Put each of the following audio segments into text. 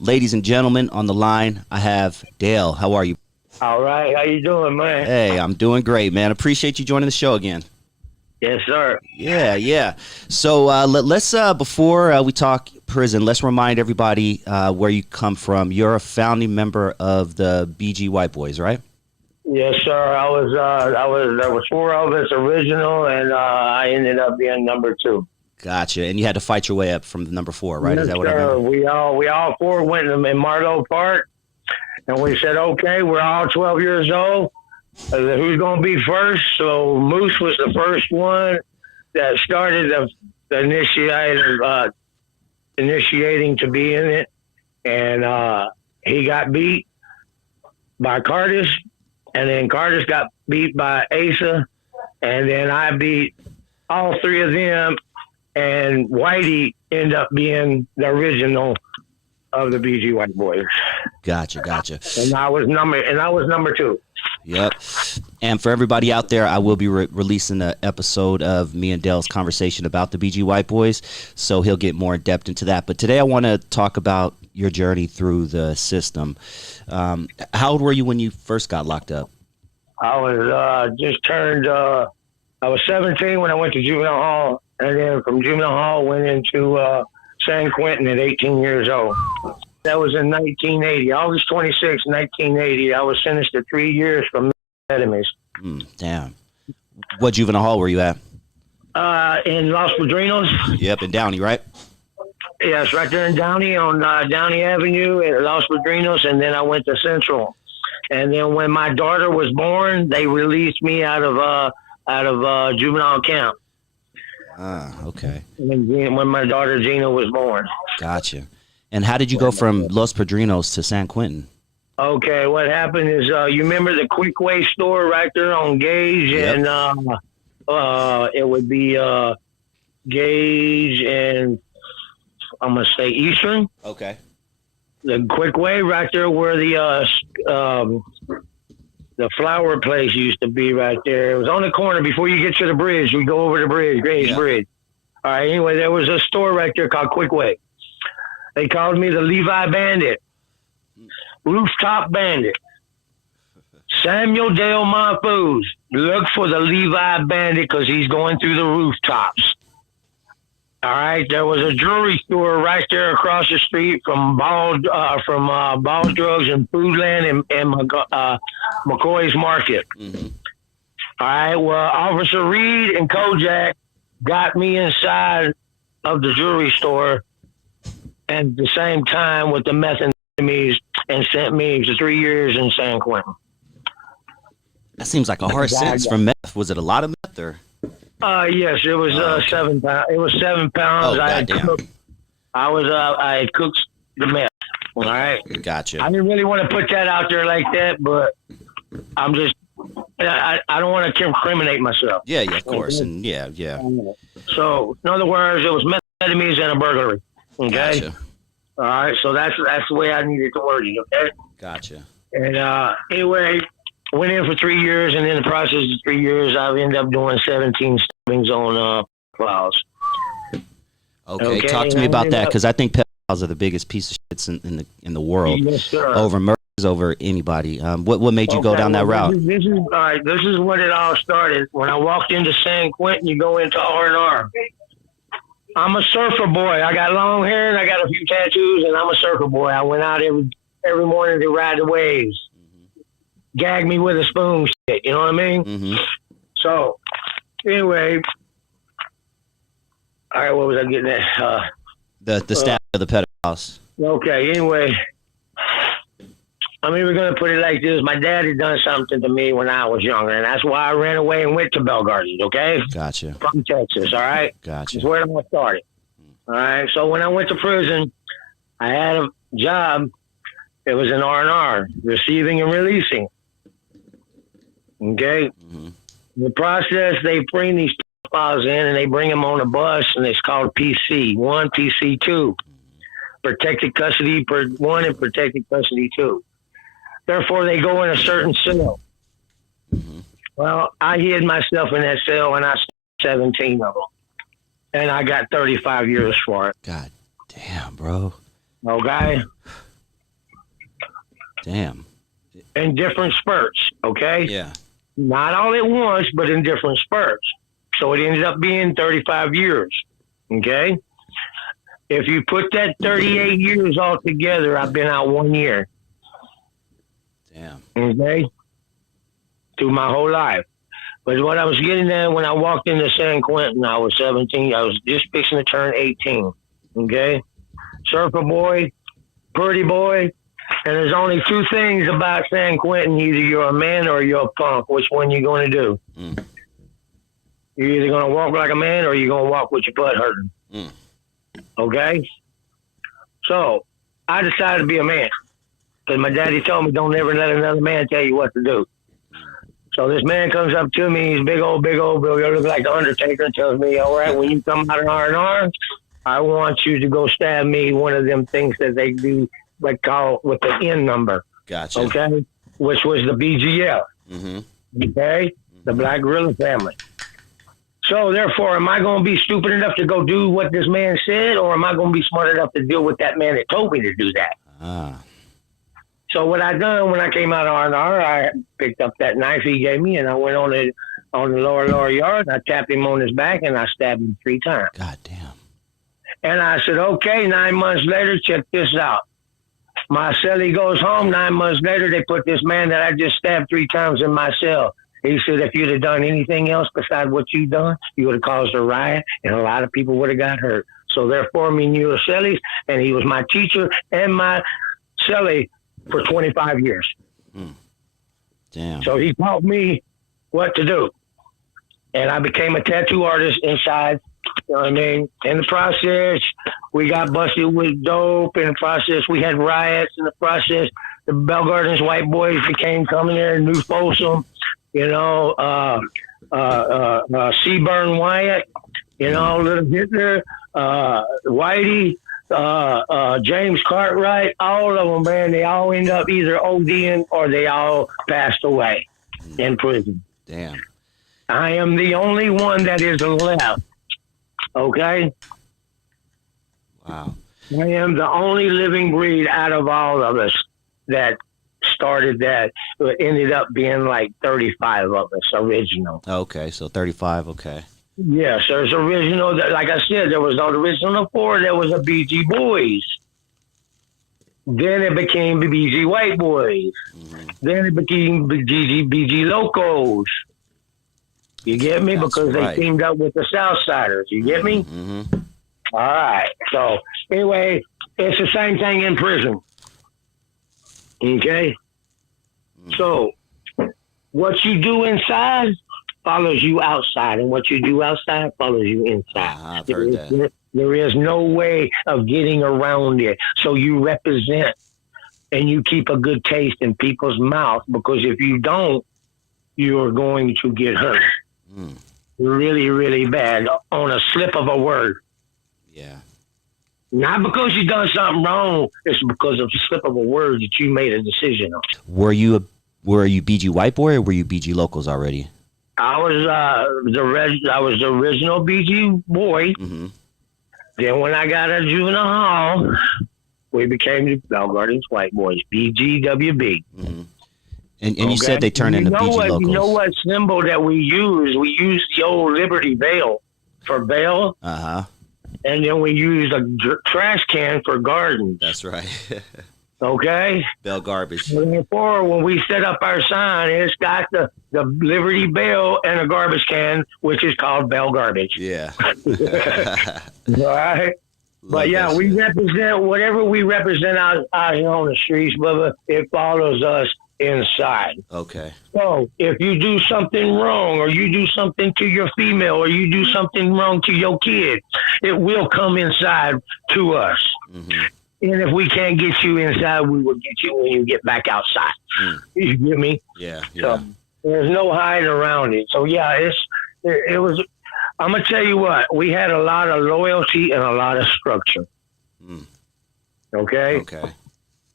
Ladies and gentlemen, on the line, I have Dale. How are you? All right. How you doing, man? Hey, I'm doing great, man. Appreciate you joining the show again. Yes, sir. Yeah. So let's before we talk prison, let's remind everybody where you come from. You're a founding member of the BG White Boys, right? Yes, sir. There was four of us original, and I ended up being number two. Gotcha. And you had to fight your way up from the number four, right? Yes, Is that what I sir. remember? We all four went in Marlowe Park, and we said, okay, we're all 12 years old. Who's going to be first? So Moose was the first one that started the initiating to be in it, and he got beat by Curtis, and then Curtis got beat by Asa, and then I beat all three of them, and Whitey ended up being the original of the BG White Boys. Gotcha. And I was number two. Yep. And for everybody out there, I will be releasing an episode of me and Dale's conversation about the BG White Boys, so he'll get more in depth into that. But today I want to talk about your journey through the system. How old were you when you first got locked up? I was I was 17 when I went to juvenile hall, and then from juvenile hall went into San Quentin at 18 years old. That was in 1980, August 26, 1980. I was sentenced to 3 years for methamphetamines. Damn. What juvenile hall were you at? In Los Padrinos. Yep, in Downey, right? Yes, right there in Downey on Downey Avenue at Los Padrinos, and then I went to Central. And then when my daughter was born, they released me out of juvenile camp. Okay. When my daughter Gina was born. Gotcha. And how did you go from Los Padrinos to San Quentin? Okay, what happened is you remember the Quick Way store right there on Gage, Yep. And it would be Gage and I'm gonna say Eastern. Okay. The Quick Way right there where the flower place used to be right there. It was on the corner before you get to the bridge. We go over the bridge, Grays Bridge. All right. Anyway, there was a store right there called Quick Way. They called me the Levi Bandit, Rooftop Bandit. Samuel Dale Monfoods, look for the Levi Bandit because he's going through the rooftops. All right, there was a jewelry store right there across the street from Ball Drugs and Foodland and McCoy's Market. Mm-hmm. All right, well, Officer Reed and Kojak got me inside of the jewelry store at the same time with the methamphetamines and sent me to 3 years in San Quentin. That seeed like a hard sentence for meth. Was it a lot of meth or? Yes, it was 7 pounds. It was 7 pounds. Oh, I had cooked the meth. All right. Gotcha. I didn't really want to put that out there like that, but I'm just I don't want to incriminate myself. Yeah, of course, and yeah. So in other words, it was methamphetamines and a burglary. Okay. Gotcha. All right. So that's the way I needed to word it. Okay. Gotcha. And anyway. Went in for 3 years, and in the process of 3 years, I ended up doing 17 stabbings on pedophiles. Okay, talk to me about that, because I think pedophiles are the biggest piece of shits in the world. Yes, sir. Over murders, over anybody. What made you go down that route? This is all right. This is what it all started. When I walked into San Quentin, you go into R&R. I'm a surfer boy. I got long hair and I got a few tattoos, and I'm a surfer boy. I went out every morning to ride the waves. Gag me with a spoon, shit. You know what I mean? Mm-hmm. So, anyway, all right. What was I getting at? The stab of the pedophiles. Okay. Anyway, I mean, we're gonna put it like this: my dad had done something to me when I was younger, and that's why I ran away and went to Bell Gardens. Okay. Gotcha. From Texas. All right. Gotcha. That's where it all started. All right. So when I went to prison, I had a job. It was in R&R, receiving and releasing. Okay. Mm-hmm. In the process, they bring these files in and they bring them on a bus, and it's called PC1, PC2. Protected custody per 1 and protected custody 2. Therefore, they go in a certain cell. Mm-hmm. Well, I hid myself in that cell, and I 17 of them. And I got 35 years for it. God damn, bro. Okay? Damn. in different spurts, okay? Yeah. Not all at once, but in different spurts. So it ended up being 35 years, okay? If you put that 38 years all together, I've been out 1 year. Damn. Okay? Through my whole life. But what I was getting at when I walked into San Quentin, I was 17. I was just fixing to turn 18. Okay? Surfer boy, pretty boy. And there's only two things about San Quentin. Either you're a man or you're a punk. Which one you going to do? Mm. You're either going to walk like a man or you're going to walk with your butt hurting. Mm. Okay? So, I decided to be a man. Because my daddy told me, don't ever let another man tell you what to do. So this man comes up to me, he's big old Bill, look like the Undertaker, and tells me, all right, when you come out of R&R, I want you to go stab me one of them things that they do, like call with the N number. Gotcha. Okay? Which was the BGL. Mm-hmm. Okay? The Black Gorilla family. So therefore, am I going to be stupid enough to go do what this man said, or am I going to be smart enough to deal with that man that told me to do that? Ah. So what I done when I came out of R&R, I picked up that knife he gave me, and I went on the lower yard. I tapped him on his back, and I stabbed him 3 times. God damn. And I said, okay, 9 months later, check this out. My cellie goes home. 9 months later, they put this man that I just stabbed 3 times in my cell. He said, if you'd have done anything else besides what you done, you would have caused a riot, and a lot of people would have got hurt. So therefore, me and you are cellies, and he was my teacher and my cellie for 25 years. Mm. Damn. So he taught me what to do. And I became a tattoo artist inside. You know what I mean? In the process, we got busted with dope. In the process, we had riots. In the process, the Bell Gardens white boys became coming there in New Folsom. You know, Seaburn Wyatt, you know, Little Hitler, Whitey, James Cartwright, all of them, man, they all end up either ODing or they all passed away in prison. Damn. I am the only one that is left. Okay? Wow. I am the only living breed out of all of us that started that. It ended up being like 35 of us original. Okay, so 35, okay. Yes, there's original. Like I said, there was no original 4. There was a BG Boys. Then it became the BG White Boys. Mm-hmm. Then it became BG Locos. You get me? That's because right. They teamed up with the Southsiders. You get me? Mm-hmm. All right. So anyway, it's the same thing in prison. Okay? Mm-hmm. So what you do inside follows you outside, and what you do outside follows you inside. I've heard that. There is no way of getting around it. So you represent and you keep a good taste in people's mouth, because if you don't, you're going to get hurt. Mm. Really, really bad on a slip of a word. Yeah. Not because you done something wrong. It's because of the slip of a word that you made a decision on. Were you BG White Boy, or were you BG Locals already? I was the original BG Boy. Mm-hmm. Then when I got out of juvenile hall, we became the Bell Gardens White Boys, BGWB. Mm-hmm. And you said they turned into BG Locals. You know what symbol that we use? We used the old Liberty Bell for Bell. Uh-huh. And then we used a trash can for gardens. That's right. Okay? Bell Garbage. Therefore, when we set up our sign, it's got the Liberty Bell and a garbage can, which is called Bell Garbage. Yeah. All right? But yeah, we represent whatever we represent out here on the streets, Bubba, it follows us inside. Okay. So if you do something wrong, or you do something to your female, or you do something wrong to your kid, it will come inside to us. Mm-hmm. And if we can't get you inside, we will get you when you get back outside. Mm. You get me? Yeah. So there's no hiding around it. So yeah, it was. I'm gonna tell you what, we had a lot of loyalty and a lot of structure. Mm. Okay. Okay.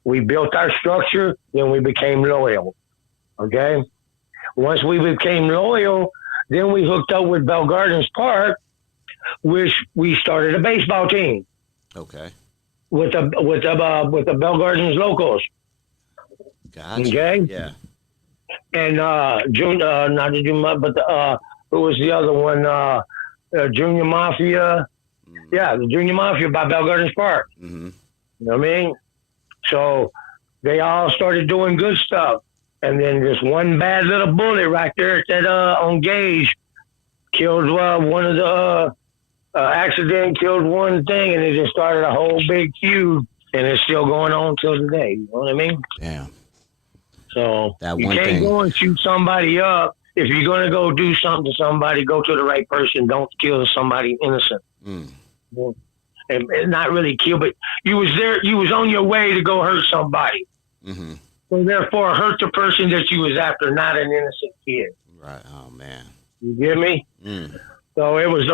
We built our structure, then we became loyal. Okay? Once we became loyal, then we hooked up with Bell Gardens Park, which we started a baseball team. Okay. With the Bell Gardens Locals. Gotcha. Okay. Yeah. And not the Junior, but who was the other one? Junior Mafia. Yeah, the Junior Mafia by Bell Gardens Park. Mm-hmm. You know what I mean? So they all started doing good stuff. And then this one bad little bullet right there at that on Gage killed one of the accident, killed one thing, and it just started a whole big feud, and it's still going on till today. You know what I mean? Damn. So That you one can't thing. go and shoot somebody up. If you're going to go do something to somebody, go to the right person. Don't kill somebody innocent. And not really kill, but you was there. You was on your way to go hurt somebody. Mm-hmm. So therefore, hurt the person that you was after, not an innocent kid. Right. Oh man. You get me? Mm. So it was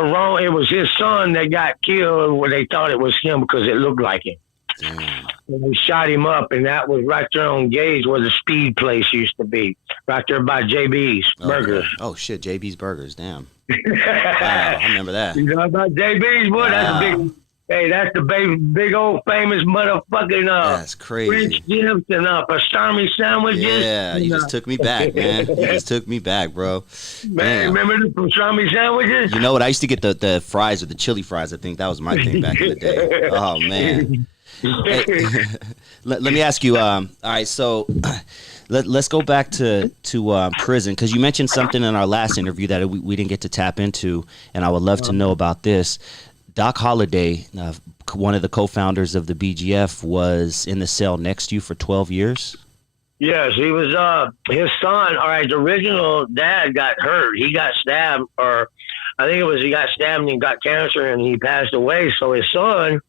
it was his son that got killed where they thought it was him because it looked like him. Damn. And they shot him up, and that was right there on Gage where the speed place used to be. Right there by JB's Burgers. Oh shit, JB's Burgers. Damn. Wow, I remember that. You know about JB's, boy? Wow. That's a big. Hey, that's the big old famous motherfucking that's crazy. Rich Jim's and pastrami sandwiches. Yeah, you just took me back, man. You just took me back, bro. Man, remember the pastrami sandwiches? You know what? I used to get the fries or the chili fries. I think that was my thing back in the day. Oh man. Hey, let me ask you. All right, so let's go back to prison, because you mentioned something in our last interview that we didn't get to tap into, and I would love to know about this. WHlTE, one of the co-founders of the BGF, was in the cell next to you for 12 years? Yes, he was, his son, all right, the original dad got hurt. He got stabbed, or I think it was he got stabbed and he got cancer and he passed away. So his son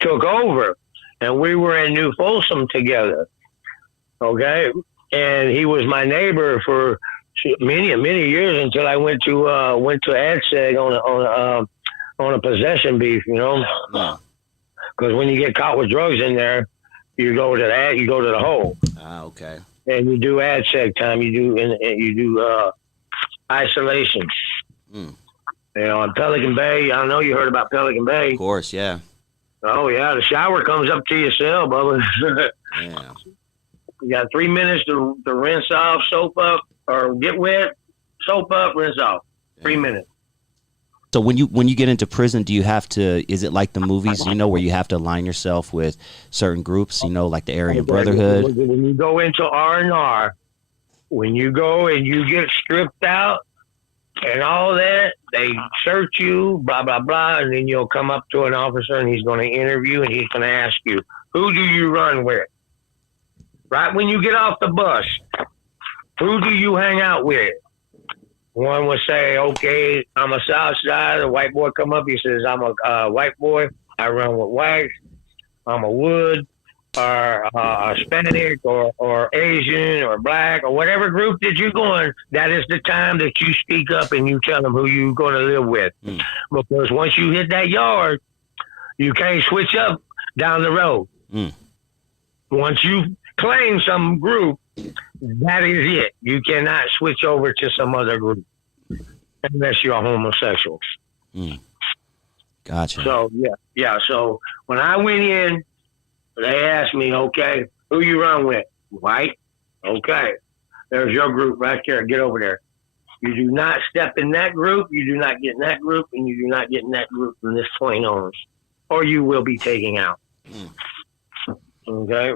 took over, and we were in New Folsom together, okay? And he was my neighbor for many years until I went to ADSEG on a possession beef, you know, because when you get caught with drugs in there, you go to the hole. Ah, okay. And you do ADSEG time. You do isolation. You know, in Pelican Bay. I know you heard about Pelican Bay. Of course, yeah. Oh yeah, the shower comes up to your cell, Bubba. Yeah. You got 3 minutes to rinse off, soap up, or get wet, soap up, rinse off. 3 minutes. So when you get into prison, do you have to? Is it like the movies, you know, where you have to align yourself with certain groups, you know, like the Aryan Brotherhood? When you go into R&R, when you go and you get stripped out and all that, they search you, blah blah blah, and then you'll come up to an officer and he's going to interview and he's going to ask you, who do you run with? Right when you get off the bus, who do you hang out with? One would say, okay, I'm a South Side. The white boy come up. He says, I'm a white boy. I run with whites. I'm a Wood or a Hispanic or Asian or Black or whatever group that you're going. That is the time that you speak up and you tell them who you're going to live with. Because once you hit that yard, you can't switch up down the road. Once you claim some group, that is it. You cannot switch over to some other group unless you're a homosexual. Gotcha. So, yeah. So when I went in, they asked me, okay, who you run with? White? Okay. There's your group right there. Get over there. You do not step in that group. You do not get in that group. And you do not get in that group from this point on. Or you will be taken out. Okay?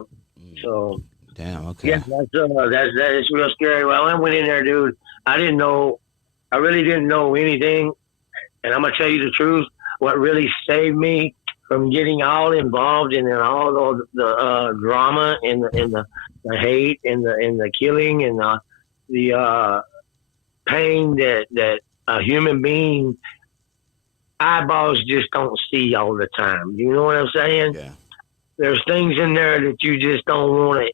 So... Damn, okay. Yeah, that is real scary. Well, I went in there, dude. I really didn't know anything. And I'm going to tell you the truth. What really saved me from getting all involved in all the drama and the hate and the killing and the pain that a human being eyeballs just don't see all the time. You know what I'm saying? Yeah. There's things in there that you just don't want to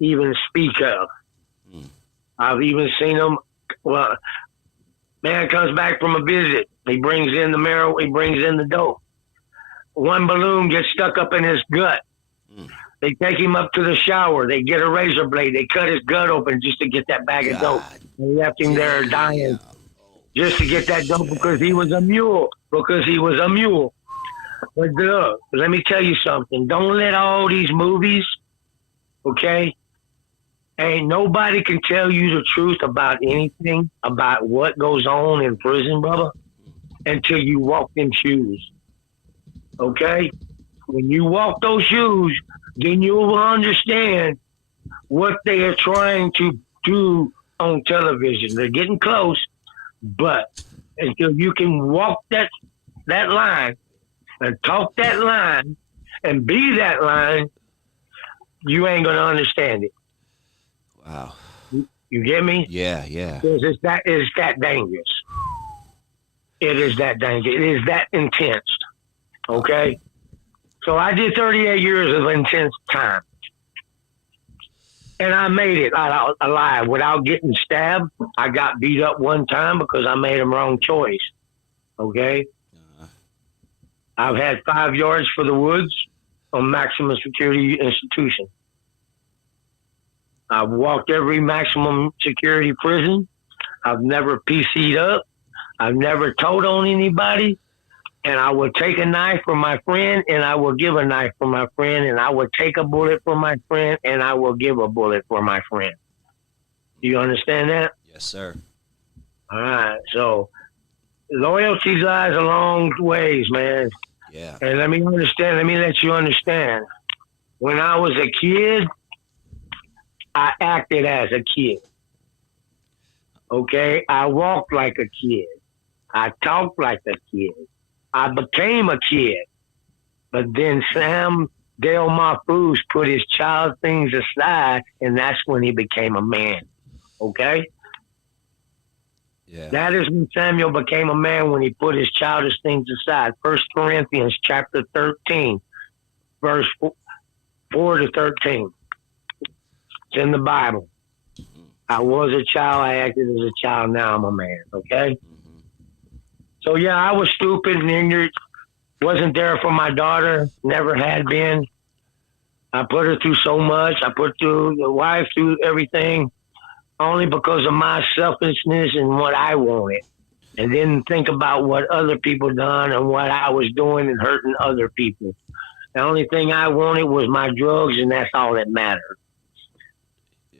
even speak of. I've even seen them. Well, man comes back from a visit. He brings in the marijuana. He brings in the dope. One balloon gets stuck up in his gut. They take him up to the shower. They get a razor blade. They cut his gut open just to get that bag of dope. They left him there dying just to get that dope because he was a mule. But look, let me tell you something. Don't let all these movies, okay, Ain't nobody can tell you the truth about anything about what goes on in prison, brother, until you walk them shoes. Okay? When you walk those shoes, then you will understand what they are trying to do on television. They're getting close, but until you can walk that line and talk that line and be that line, you ain't gonna understand it. Wow. You get me? Yeah. It's that dangerous. It is that dangerous. It is that intense. Okay? So I did 38 years of intense time. And I made it out alive without getting stabbed. I got beat up one time because I made a wrong choice. Okay? I've had 5 yards for the woods on maximum security institution. I've walked every maximum security prison. I've never PC'd up. I've never told on anybody. And I will take a knife from my friend, and I will give a knife for my friend, and I will take a bullet for my friend, and I will give a bullet for my friend. Do you understand that? Yes, sir. All right. So loyalty lies a long ways, man. Yeah. And let me let you understand. When I was a kid, I acted as a kid. Okay? I walked like a kid. I talked like a kid. I became a kid. But then Sam Dale Feuds put his child things aside, and that's when he became a man. Okay? Yeah. That is when Samuel became a man, when he put his childish things aside. 1 Corinthians chapter 13, verse 4 to 13. It's in the Bible. I was a child. I acted as a child. Now I'm a man. Okay? Mm-hmm. So, yeah, I was stupid and ignorant. Wasn't there for my daughter. Never had been. I put her through so much. I put the wife through everything only because of my selfishness and what I wanted. And didn't think about what other people done and what I was doing and hurting other people. The only thing I wanted was my drugs, and that's all that mattered.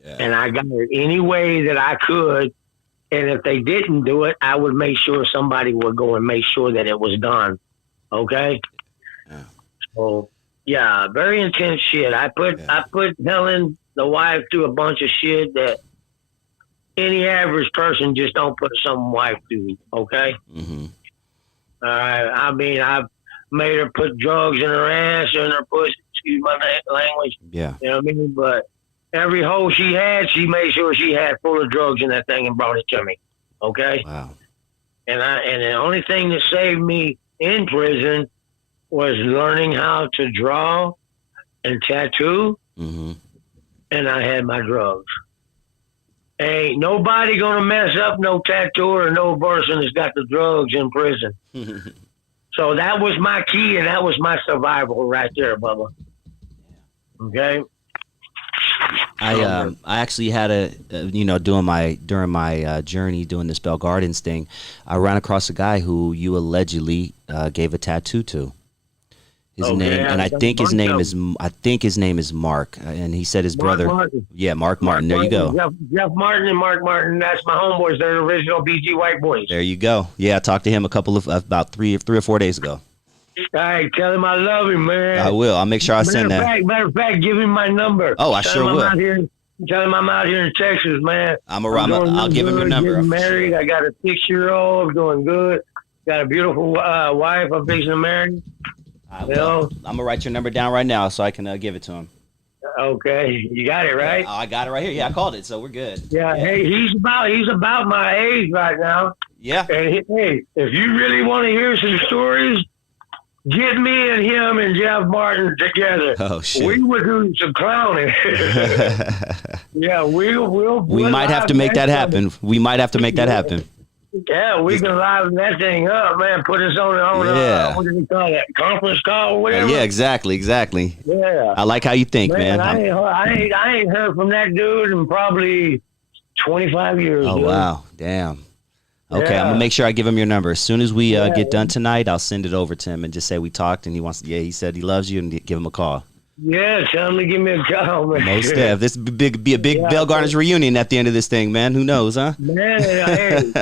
Yeah. And I got it any way that I could. And if they didn't do it, I would make sure somebody would go and make sure that it was done. Okay? Yeah. So, yeah, very intense shit. I put Helen, the wife, through a bunch of shit that any average person just don't put some wife through. Okay? Mm-hmm. I mean, I've made her put drugs in her ass or in her pussy. Excuse my language. Yeah. You know what I mean? But every hole she had, she made sure she had full of drugs in that thing and brought it to me. Okay? Wow. And the only thing that saved me in prison was learning how to draw and tattoo. Mm-hmm. And I had my drugs. Ain't nobody gonna mess up no tattooer or no person that's got the drugs in prison. So that was my key, and that was my survival right there, Bubba. Okay. I actually had during my journey doing this Bell Gardens thing, I ran across a guy who you allegedly gave a tattoo to. His name, and I think his name is Mark, and he said his brother. Martin. Yeah, Mark Martin. There you go. Jeff Martin and Mark Martin. That's my homeboys. They're the original BG White Boys. There you go. Yeah, I talked to him about three or 4 days ago. Hey, tell him I love him, man. I will. I'll make sure I send that. Matter of fact, give him my number. Oh, I sure will. Tell him I'm out here in Texas, man. I'll give him your number. I'm married. Sure. I got a 6-year-old doing good. Got a beautiful wife I'm fixing to marry. I'm gonna write your number down right now so I can give it to him. Okay, you got it right. I got it right here. Yeah, I called it, so we're good. Yeah. Hey, he's about my age right now. Yeah. And hey, if you really want to hear some stories, get me and him and Jeff Martin together. Oh shit. We would do some clowning. Yeah, we might have to make that happen. We might have to make that happen. Yeah, we can liven that thing up, man. Put us on what do you call that? Conference call or whatever? Yeah, exactly. Yeah. I like how you think, man. I ain't heard from that dude in probably 25 years. Oh, dude. Wow. Damn. Okay, I'm going to make sure I give him your number. As soon as we get done tonight, I'll send it over to him and just say we talked and he said he loves you and give him a call. Yeah, tell him to give me a call, man. Most def. This be a big Bell Gardens reunion at the end of this thing, man. Who knows, huh? Man, hey.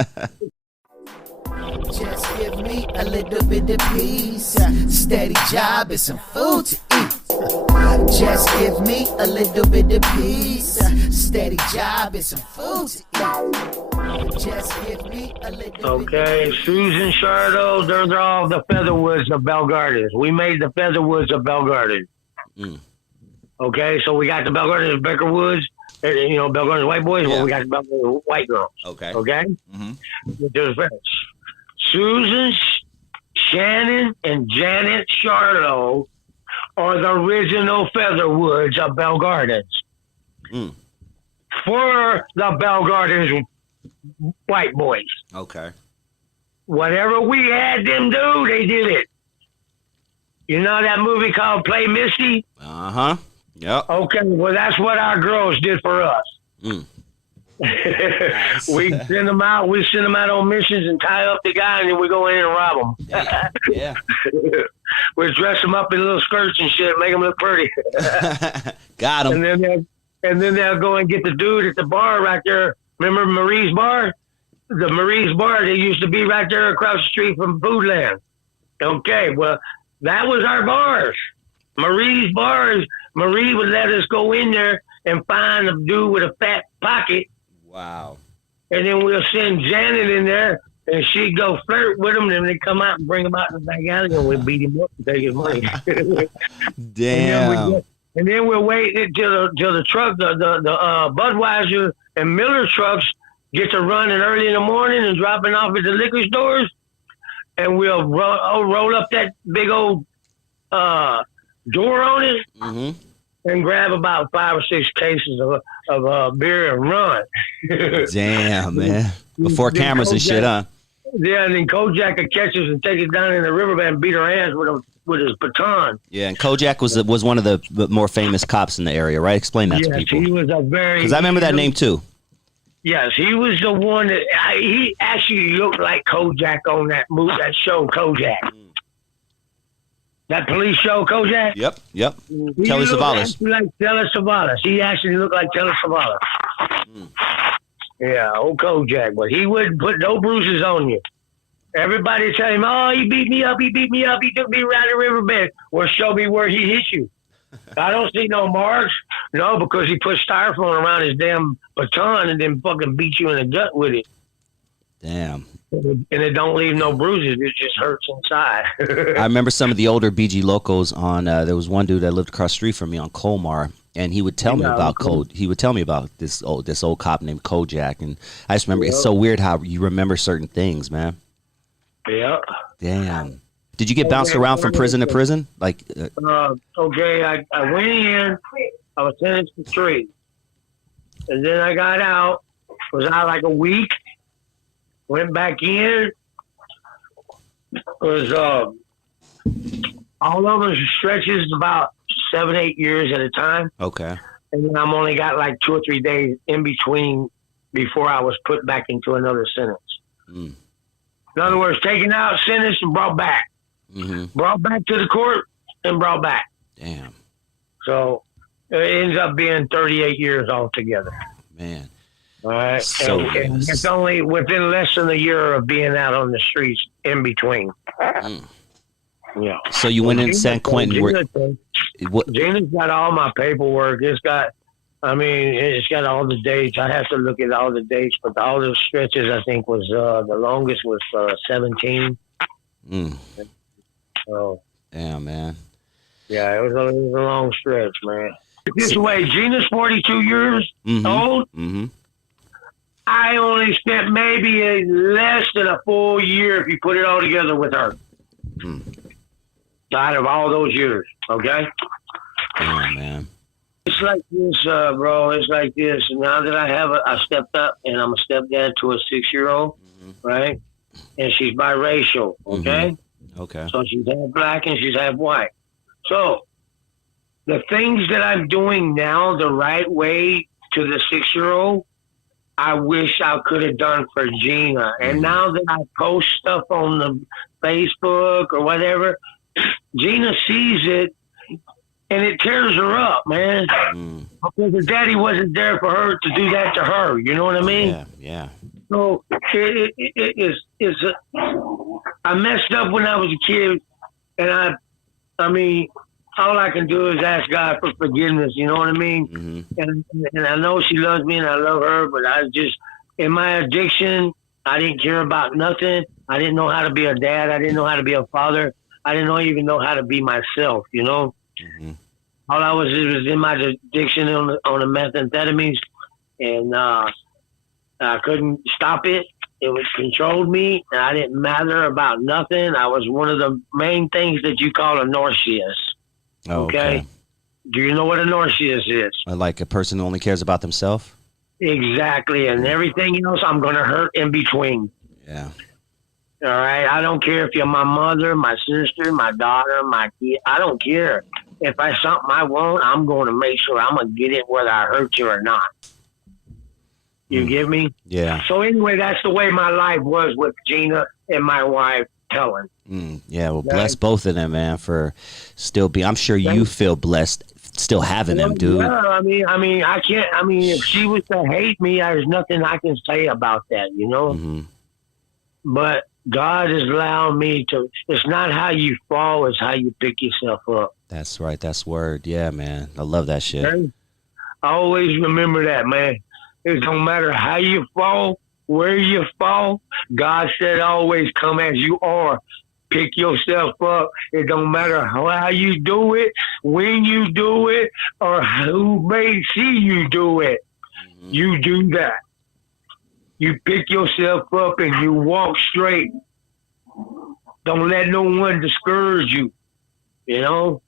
Just give me a little bit of peace, steady job and some food to eat. Just give me a little bit of peace, steady job and some food to eat. Just give me a little Okay, Susan Shardo, they're all the Featherwoods of Bell Gardens. We made the Featherwoods of Bell Gardens. Okay, so we got the Bell Gardens Becker Woods, you know, Bell Gardens white boys, but we got the Bell Gardens white girls. Okay. Okay? There's Susan, Shannon, and Janet Shardo are the original Featherwoods of Bell Gardens. For the Bell Gardens white boys. Okay. Whatever we had them do, they did it. You know that movie called Play Misty? Uh-huh. Yep. Okay, well, that's what our girls did for us. We send them out. We send them out on missions and tie up the guy, and then we go in and rob them. Yeah. We dress them up in little skirts and shit, make them look pretty. Got him. And then they'll go and get the dude at the bar right there. Remember Marie's Bar? The Marie's Bar, they used to be right there across the street from Foodland. Okay, well, that was our bars. Marie's Bars. Marie would let us go in there and find a dude with a fat pocket. Wow. And then we'll send Janet in there, and she'd go flirt with him, and they'd come out and bring him out to the back alley, and we'd beat him up and take his money. Damn. And then we'll wait until the truck, the Budweiser and Miller trucks get to running early in the morning and dropping off at the liquor stores, and we'll roll up that big old door on it and grab about 5 or 6 cases of beer and run. Damn, man. Before cameras and shit, huh? Yeah, and then Kojak would catch us and take us down in the riverbed and beat our ass with his baton. Yeah, and Kojak was one of the more famous cops in the area, right? Explain that to people. He was a very... Because I remember that name, too. Yes, he was the one that... he actually looked like Kojak on that movie, that show, Kojak. That police show, Kojak? Yep. He Telly looked Savalas. like Telly Savalas. He actually looked like Telly Savalas. Yeah, old Kojak, but he wouldn't put no bruises on you. Everybody tell him, oh, he beat me up, he took me around the riverbed. Well, show me where he hit you. I don't see no marks. No, because he put styrofoam around his damn baton and then fucking beat you in the gut with it. Damn. And it don't leave no bruises. It just hurts inside. I remember some of the older BG locals on. There was one dude that lived across the street from me on Colmar, and he would tell me about He would tell me about this old cop named Kojak, and I just remember it's so weird how you remember certain things, man. Yeah. Damn. Did you get bounced around from prison to prison? Like. Okay, I went in. I was sentenced to 3, and then I got out. Was out like a week. Went back in. Was all of them stretches about 7, 8 years at a time. Okay. And then I'm only got like 2 or 3 days in between before I was put back into another sentence. In other words, taken out, sentenced, and brought back. Brought back to the court and brought back. Damn. So it ends up being 38 years altogether. Man. All right. So and it's only within less than a year of being out on the streets in between. Yeah. So you went in San Quentin. Gina's got all my paperwork. It's got all the dates. I have to look at all the dates, but all the stretches, I think, was the longest was 17. So. Damn, man. Yeah, it was a long stretch, man. This way, Gina's 42 years old. I only spent maybe less than a full year if you put it all together with her. Out of all those years, okay? Oh, man. It's like this, bro. It's like this. Now that I stepped up and I'm a stepdad to a 6-year-old, right? And she's biracial, okay? Okay. So she's half black and she's half white. So the things that I'm doing now the right way to the 6-year-old, I wish I could have done for Gina. And now that I post stuff on the Facebook or whatever, Gina sees it And it tears her up, man. Because her daddy wasn't there for her to do that to her. You know what I mean? Yeah, yeah. So I messed up when I was a kid, and I mean, all I can do is ask God for forgiveness. You know what I mean? And I know she loves me, and I love her, but I just, in my addiction, I didn't care about nothing. I didn't know how to be a dad. I didn't know how to be a father. I didn't even know how to be myself. You know. All I was in my addiction on the methamphetamines, and I couldn't stop it. It was controlled me, and I didn't matter about nothing. I was one of the main things that you call a narcissist. Oh, okay. Do you know what a narcissist is? Like a person who only cares about themselves? Exactly, and everything else I'm going to hurt in between. Yeah. All right? I don't care if you're my mother, my sister, my daughter, my kid. I don't care. If I something I want, I'm going to make sure I'm going to get it whether I hurt you or not. You get me? Yeah. So anyway, that's the way my life was with Gina and my wife, Helen. Yeah, well, bless both of them, man, for still being. I'm sure you feel blessed still having them, dude. Yeah, I mean, I can't. I mean, if she was to hate me, there's nothing I can say about that, you know. But God has allowed me to. It's not how you fall; it's how you pick yourself up. That's right. That's word. Yeah, man. I love that shit. Okay? I always remember that, man. It don't matter how you fall, where you fall. God said, always come as you are. Pick yourself up. It don't matter how you do it, when you do it, or who may see you do it. You do that. You pick yourself up and you walk straight. Don't let no one discourage you. You know?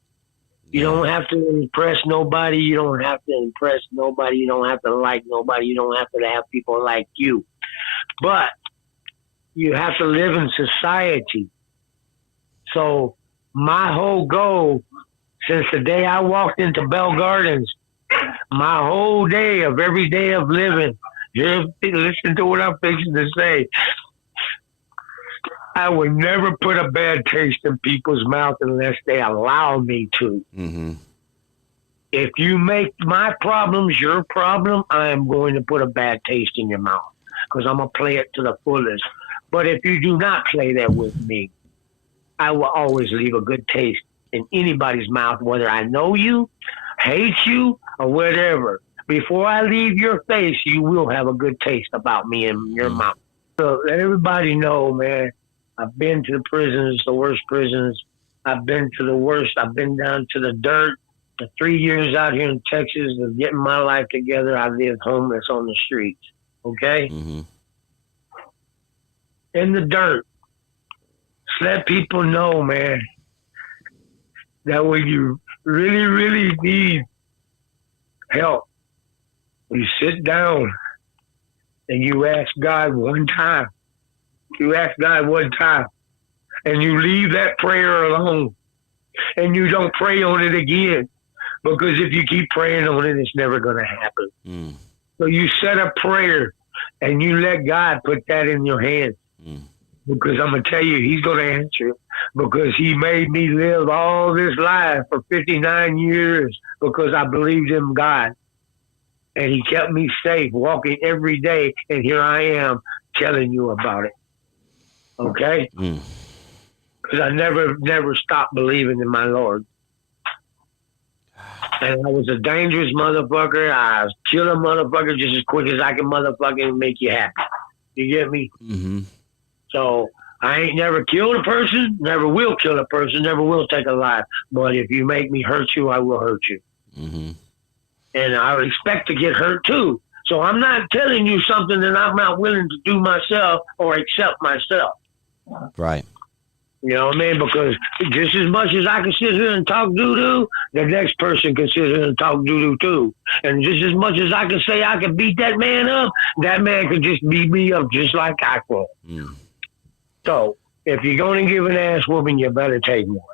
You don't have to impress nobody. You don't have to impress nobody. You don't have to like nobody. You don't have to have people like you. But you have to live in society. So my whole goal, since the day I walked into Bell Gardens, my whole day of every day of living, just listen to what I'm fixing to say. I would never put a bad taste in people's mouth unless they allow me to. If you make my problems your problem, I am going to put a bad taste in your mouth because I'm going to play it to the fullest. But if you do not play that with me, I will always leave a good taste in anybody's mouth, whether I know you, hate you, or whatever. Before I leave your face, you will have a good taste about me in your mouth. So let everybody know, man. I've been to the prisons, the worst prisons. I've been to the worst. I've been down to the dirt. The 3 years out here in Texas of getting my life together, I lived homeless on the streets. Okay? In the dirt. Just let people know, man, that when you really, really need help, you sit down and you ask God one time. You ask God one time, and you leave that prayer alone, and you don't pray on it again, because if you keep praying on it, it's never going to happen. So you set a prayer, and you let God put that in your hands, because I'm going to tell you, he's going to answer it, because he made me live all this life for 59 years because I believed in God, and he kept me safe, walking every day, and here I am telling you about it. Okay? Because I never stopped believing in my Lord. And I was a dangerous motherfucker. I kill a motherfucker just as quick as I can motherfucking make you happy. You get me? So I ain't never killed a person, never will kill a person, never will take a life. But if you make me hurt you, I will hurt you. And I expect to get hurt too. So I'm not telling you something that I'm not willing to do myself or accept myself. Right. You know what I mean? Because just as much as I can sit here and talk doo-doo, the next person can sit here and talk doo-doo too. And just as much as I can say I can beat that man up, that man could just beat me up just like I can. So if you're going to give an ass whooping, you better take one.